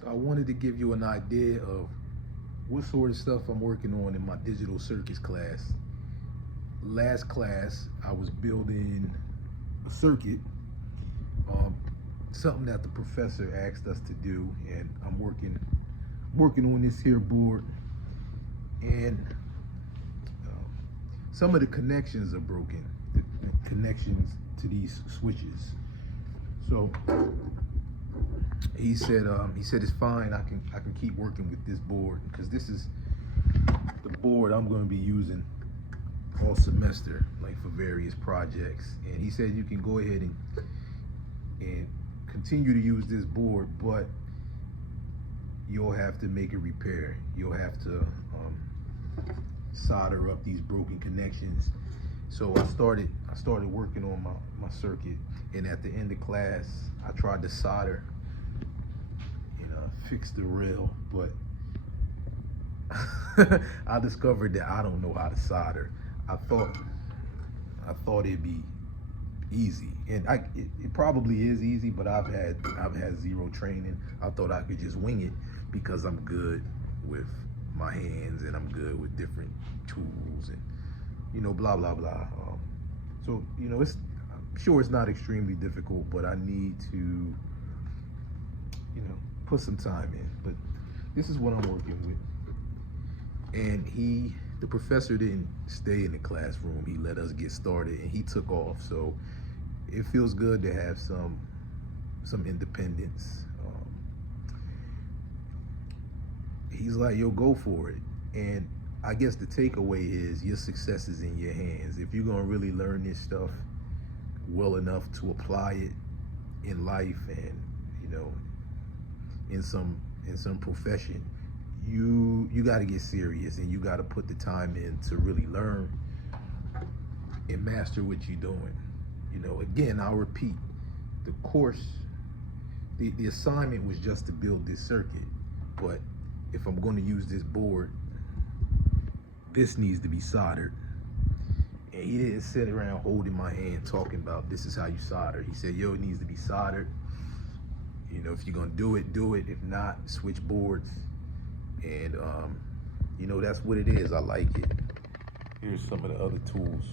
So I wanted to give you an idea of what sort of stuff I'm working on in my digital circuits class. Last class, I was building a circuit, something that the professor asked us to do, and I'm working on this here board, and some of the connections are broken, the connections to these switches. So he said it's fine. I can keep working with this board, because this is the board I'm going to be using all semester, like for various projects. And he said you can go ahead and continue to use this board, but you'll have to make a repair. You'll have to solder up these broken connections. So I started working on my circuit, and at the end of class I tried to solder and fix the rail, but I discovered that I don't know how to solder. I thought it'd be easy, and it probably is easy, but I've had zero training. I thought I could just wing it because I'm good with my hands and I'm good with different tools and blah blah blah. So I'm sure it's not extremely difficult, but I need to put some time in. But this is what I'm working with, and the professor didn't stay in the classroom. He let us get started and he took off. So it feels good to have some independence. He's like, yo, go for it. And I guess the takeaway is your success is in your hands. If you're gonna really learn this stuff well enough to apply it in life and in some profession, you got to get serious, and you got to put the time in to really learn and master what you're doing. Again, I'll repeat, the course, the assignment was just to build this circuit, but if I'm going to use this board, this needs to be soldered. And he didn't sit around holding my hand talking about this is how you solder. He said, yo, it needs to be soldered. If you're gonna do it. If not, switch boards. And that's what it is. I like it. Here's some of the other tools.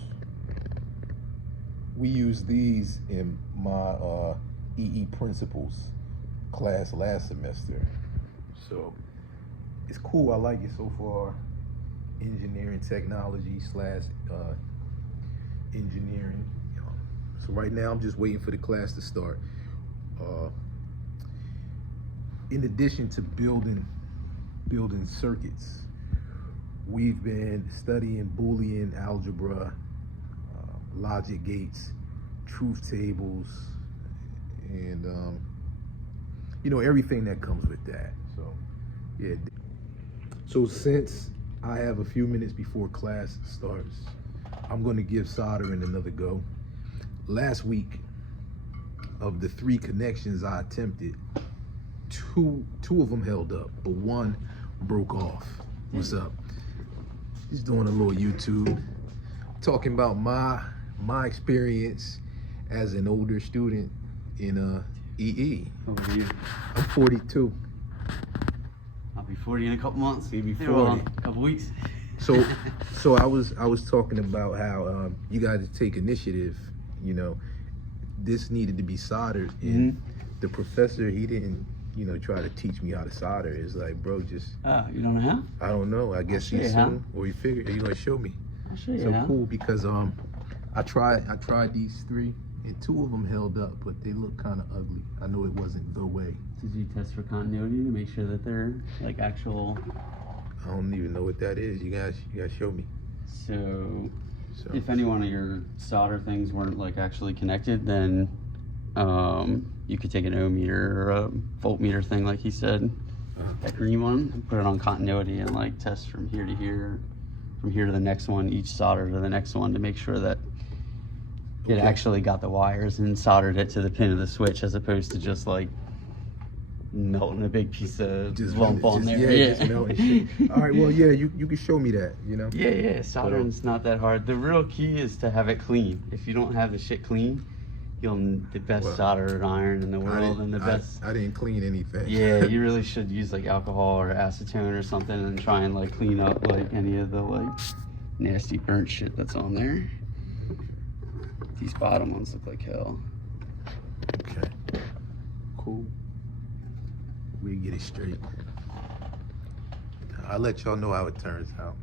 We use these in my EE Principles class last semester. So it's cool. I like it so far. Engineering technology / engineering. So right now I'm just waiting for the class to start. In addition to building circuits, we've been studying Boolean algebra, logic gates, truth tables, and everything that comes with that. So yeah. So since I have a few minutes before class starts, I'm going to give soldering another go. Last week, of the 3 connections I attempted, two of them held up, but one broke off. What's up? Just doing a little YouTube, talking about my experience as an older student in EE. How old are you? I'm 42. I'll be 40 in a couple months. Maybe 40. Well, a couple weeks. So I was talking about how you got to take initiative. This needed to be soldered, and the professor, he didn't try to teach me how to solder. It's like, bro, just You don't know how? I don't know. I guess he soon, or he figured he's gonna show me. I'll show you So how. cool, because I tried these 3, and 2 of them held up, but they look kind of ugly. I know it wasn't the way. Did you test for continuity to make sure that they're like actual? I don't even know what that is. You guys show me. So if any one of your solder things weren't like actually connected, then you could take an ohm meter or a voltmeter thing, like he said, that green one, and put it on continuity and like test from here to here, from here to the next one, each solder to the next one, to make sure that it actually got the wires and soldered it to the pin of the switch, as opposed to just like melting a big piece of lump on there. Yeah, just melting shit. All right, well, yeah, you can show me that, Yeah, soldering's not that hard. The real key is to have it clean. If you don't have the shit clean, the best Well, soldered iron in the world and the best. I didn't clean anything. Yeah, you really should use like alcohol or acetone or something and try and like clean up like any of the like nasty burnt shit that's on there. These bottom ones look like hell. Okay. Cool. We get it straight. I'll let y'all know how it turns out.